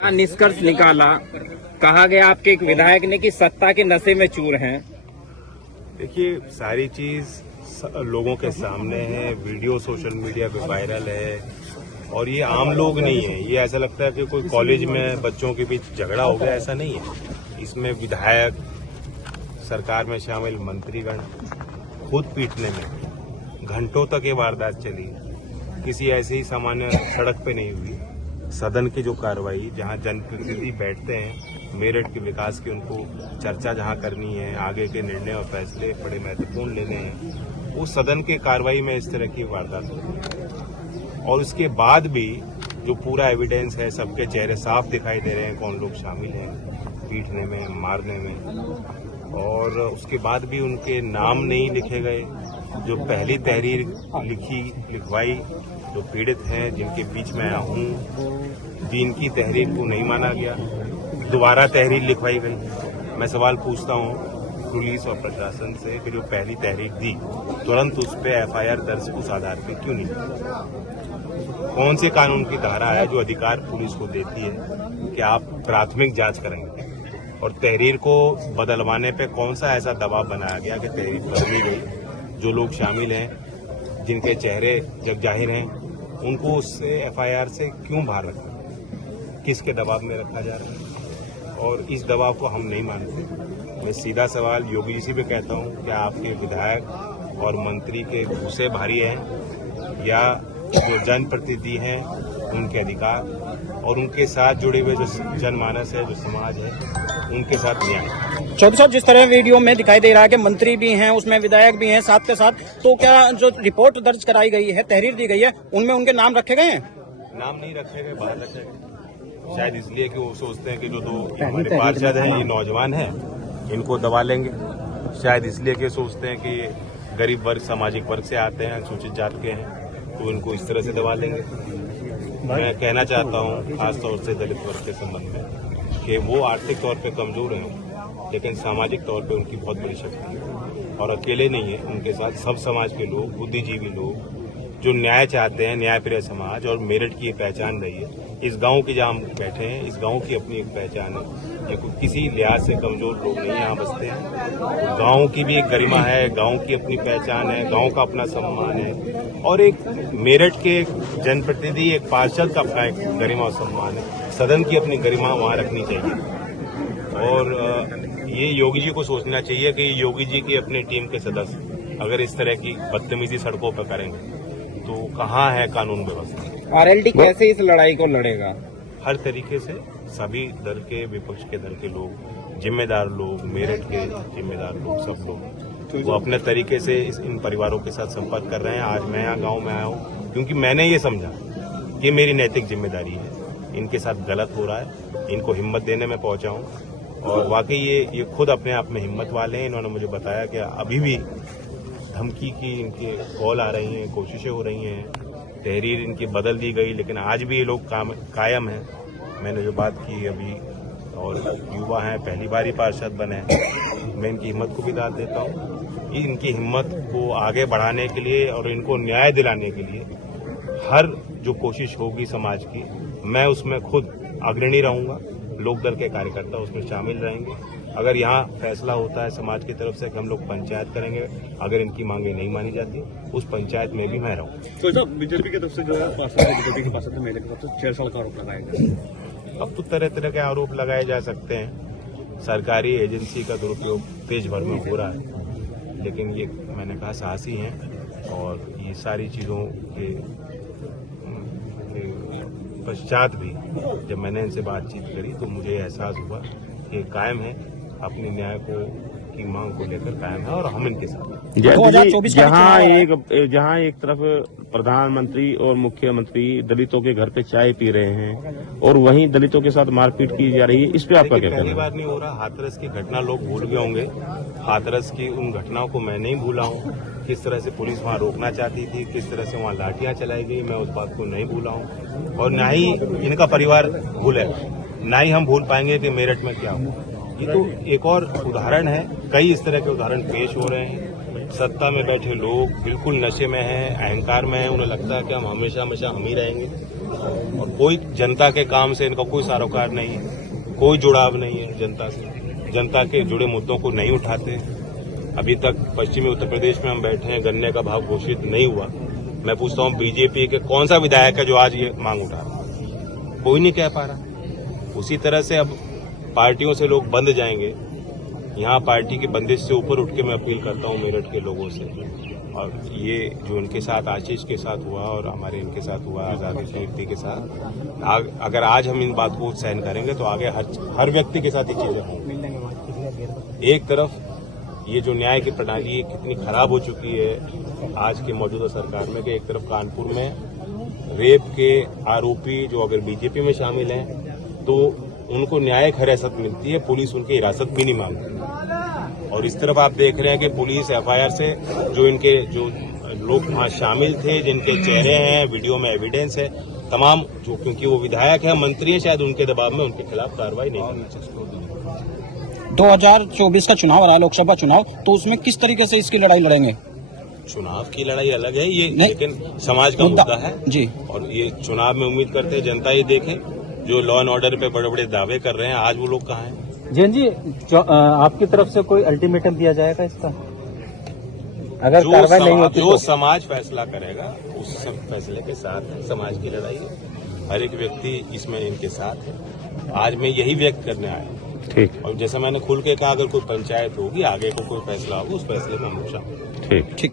निष्कर्ष निकाला, कहा गया आपके एक विधायक ने कि सत्ता के नशे में चूर हैं। देखिए, सारी चीज लोगों के सामने है, वीडियो सोशल मीडिया पे वायरल है और ये आम लोग नहीं है। ये ऐसा लगता है कि कोई कॉलेज में बच्चों के बीच झगड़ा हो गया, ऐसा नहीं है। इसमें विधायक, सरकार में शामिल मंत्रीगण खुद पीटने में घंटों तक ये वारदात चली। किसी ऐसे ही सामान्य सड़क पे नहीं हुई। सदन की जो कार्रवाई, जहां जनप्रतिनिधि बैठते हैं, मेरठ के विकास की उनको चर्चा जहां करनी है, आगे के निर्णय और फैसले बड़े महत्वपूर्ण लेने हैं, वो सदन के कार्रवाई में इस तरह की वारदात हुई। और उसके बाद भी जो पूरा एविडेंस है, सबके चेहरे साफ दिखाई दे रहे हैं, कौन लोग शामिल हैं पीटने में, मारने में, और उसके बाद भी उनके नाम नहीं लिखे गए। जो पहली तहरीर लिखवाई, जो पीड़ित हैं, जिनके बीच में आया हूँ, जिनकी तहरीर को नहीं माना गया, दोबारा तहरीर लिखवाई गई। मैं सवाल पूछता हूँ पुलिस और प्रशासन से कि जो पहली तहरीर दी, तुरंत उस पर एफआईआर दर्ज उस आधार पर क्यों नहीं? कौन से कानून की धारा है जो अधिकार पुलिस को देती है कि आप प्राथमिक जांच करेंगे? और तहरीर को बदलवाने पे कौन सा ऐसा दबाव बनाया गया कि तहरीर बदली गई? जो लोग शामिल हैं, जिनके चेहरे जग जाहिर हैं, उनको उससे एफआईआर से क्यों बाहर रखा? किसके दबाव में रखा जा रहा है? और इस दबाव को हम नहीं मानते। मैं सीधा सवाल योगी जी से भी कहता हूं कि आपके विधायक और मंत्री के घूसे भारी हैं या जो जनप्रतिनिधि हैं उनके अधिकार, और उनके साथ जुड़े हुए जो जनमानस है, जो समाज है, उनके साथ न्याय। चौधरी साहब, जिस तरह वीडियो में दिखाई दे रहा है कि मंत्री भी हैं, उसमें विधायक भी हैं साथ के साथ, तो क्या जो रिपोर्ट दर्ज कराई गई है, तहरीर दी गई है, उनमें उनके नाम रखे गए हैं? नाम नहीं रखे गए, बाहर रखे गए। शायद इसलिए कि वो सोचते हैं कि जो दो हमारे पार्षद हैं, ये नौजवान हैं, इनको दबा लेंगे। शायद इसलिए कि सोचते हैं कि गरीब वर्ग, सामाजिक वर्ग से आते हैं, अनुसूचित जात के हैं, तो इनको इस तरह से दबा लेंगे। मैं कहना चाहता हूँ खासतौर से दलित वर्ग के संबंध में कि वो आर्थिक तौर पे कमजोर हैं, लेकिन सामाजिक तौर पे उनकी बहुत बड़ी शक्ति है और अकेले नहीं है। उनके साथ सब समाज के लोग, बुद्धिजीवी लोग, जो न्याय चाहते हैं, न्यायप्रिय समाज। और मेरठ की ये पहचान रही है। इस गांव की जहां हम बैठे हैं, इस गांव की अपनी एक पहचान है। ये किसी लिहाज से कमजोर लोग नहीं यहाँ बसते हैं। गांव की भी एक गरिमा है, गांव की अपनी पहचान है, गांव का अपना सम्मान है, और एक मेरठ के जनप्रतिनिधि, एक पार्षद का अपना एक गरिमा और सम्मान है। सदन की अपनी गरिमा वहाँ रखनी चाहिए। और ये योगी जी को सोचना चाहिए कि योगी जी की अपनी टीम के सदस्य अगर इस तरह की बदतमीजी सड़कों पर करेंगे तो कहाँ है कानून व्यवस्था? आरएलडी कैसे इस लड़ाई को लड़ेगा? हर तरीके से सभी दल के, विपक्ष के दल के लोग, जिम्मेदार लोग, मेरठ के जिम्मेदार लोग, सब लोग वो अपने तरीके से इन परिवारों के साथ संपर्क कर रहे हैं। आज मैं यहाँ गांव में आया हूँ क्योंकि मैंने ये समझा कि मेरी नैतिक जिम्मेदारी है। इनके साथ गलत हो रहा है, इनको हिम्मत देने में पहुंचा हूँ। और वाकई ये खुद अपने आप में हिम्मत वाले हैं। इन्होंने मुझे बताया कि अभी भी धमकी की इनके कॉल आ रही हैं, कोशिशें हो रही हैं, तहरीर इनकी बदल दी गई, लेकिन आज भी ये लोग कायम हैं। मैंने जो बात की अभी, और युवा हैं, पहली बार ही पार्षद बने हैं, मैं इनकी हिम्मत को भी दाद देता हूँ। इनकी हिम्मत को आगे बढ़ाने के लिए और इनको न्याय दिलाने के लिए हर जो कोशिश होगी समाज की, मैं उसमें खुद अग्रणी रहूंगा। लोकदल के कार्यकर्ता उसमें शामिल रहेंगे। अगर यहाँ फैसला होता है समाज की तरफ से कि हम लोग पंचायत करेंगे, अगर इनकी मांगे नहीं मानी जाती, उस पंचायत में भी मैं रहूंगा। तो बीजेपी की तरफ से जो पार्षद है, बीजेपी के पार्षद मेरे की तरफ से 6 साल का आरोप लगाया गया। अब तो तरह तरह के आरोप लगाए जा सकते हैं। सरकारी एजेंसी का दुरुपयोग देश भर में हो रहा है, लेकिन ये मैंने कहा साहसी हैं। और ये सारी चीजों के पश्चात भी जब मैंने इनसे बातचीत करी तो मुझे एहसास हुआ कि कायम है, अपने न्याय की मांग को लेकर कायम है, और हम इनके साथ। जहां एक तरफ प्रधानमंत्री और मुख्यमंत्री दलितों के घर पे चाय पी रहे हैं और वहीं दलितों के साथ मारपीट की जा रही है, इस पे आपका क्या कहना है? पहली बार नहीं हो रहा। हाथरस की घटना लोग भूल गए होंगे। हाथरस की उन घटनाओं को मैं नहीं भूला हूँ। किस तरह से पुलिस वहाँ रोकना चाहती थी, किस तरह से वहाँ लाठियां चलाई गई, मैं उस बात को नहीं भूला हूँ। और ना ही इनका परिवार भूले, ना ही हम भूल पाएंगे कि मेरठ में क्या हुआ। ये तो एक और उदाहरण है। कई इस तरह के उदाहरण पेश हो रहे हैं। सत्ता में बैठे लोग बिल्कुल नशे में हैं, अहंकार में हैं। उन्हें लगता है कि हम हमेशा हम ही रहेंगे। और कोई जनता के काम से इनका कोई सरोकार नहीं है, कोई जुड़ाव नहीं है जनता से, जनता के जुड़े मुद्दों को नहीं उठाते। अभी तक पश्चिमी उत्तर प्रदेश में हम बैठे हैं, गन्ने का भाव घोषित नहीं हुआ। मैं पूछता हूं बीजेपी के कौन सा विधायक है जो आज ये मांग उठा रहा है? कोई नहीं कह पा रहा। उसी तरह से अब पार्टियों से लोग बंद जाएंगे। यहाँ पार्टी की बंदिश से ऊपर उठ के मैं अपील करता हूँ मेरठ के लोगों से, और ये जो इनके साथ आशीष के साथ हुआ और हमारे इनके साथ हुआ आजादी कीर्ति के साथ, अगर आज हम इन बात को सहन करेंगे तो आगे हर व्यक्ति के साथ ये चीजें होंगी। एक तरफ ये जो न्याय की प्रणाली कितनी खराब हो चुकी है आज की मौजूदा सरकार में, कि एक तरफ कानपुर में रेप के आरोपी जो अगर बीजेपी में शामिल हैं तो उनको न्यायिक हिरासत मिलती है, पुलिस उनकी हिरासत भी नहीं मांगती। और इस तरफ आप देख रहे हैं कि पुलिस एफआईआर से जो लोग वहां शामिल थे, जिनके चेहरे हैं, वीडियो में एविडेंस है, तमाम जो, क्योंकि वो विधायक है, मंत्री है, शायद उनके दबाव में उनके खिलाफ कार्रवाई नहीं करनी चाहिए। 2024 का चुनाव आ रहा है, लोकसभा चुनाव, तो उसमें किस तरीके से इसकी लड़ाई लड़ेंगे? चुनाव की लड़ाई अलग है ये, लेकिन समाज का मुद्दा है जी। और ये चुनाव में उम्मीद करते हैं जनता ये देखे। जो लॉ एंड ऑर्डर पे बड़े बड़े दावे कर रहे हैं, आज वो लोग कहाँ हैं? जैन जी, आपकी तरफ से कोई अल्टीमेटम दिया जाएगा इसका, अगर कार्रवाई नहीं होती जो तो? समाज फैसला करेगा उस फैसले के साथ है। समाज की लड़ाई है, हर एक व्यक्ति इसमें इनके साथ है। आज मैं यही व्यक्त करने आया हूँ। ठीक और जैसे मैंने खुल के कहा, अगर कोई पंचायत होगी, आगे को कोई फैसला होगा, उस फैसले में हम शामिल। ठीक।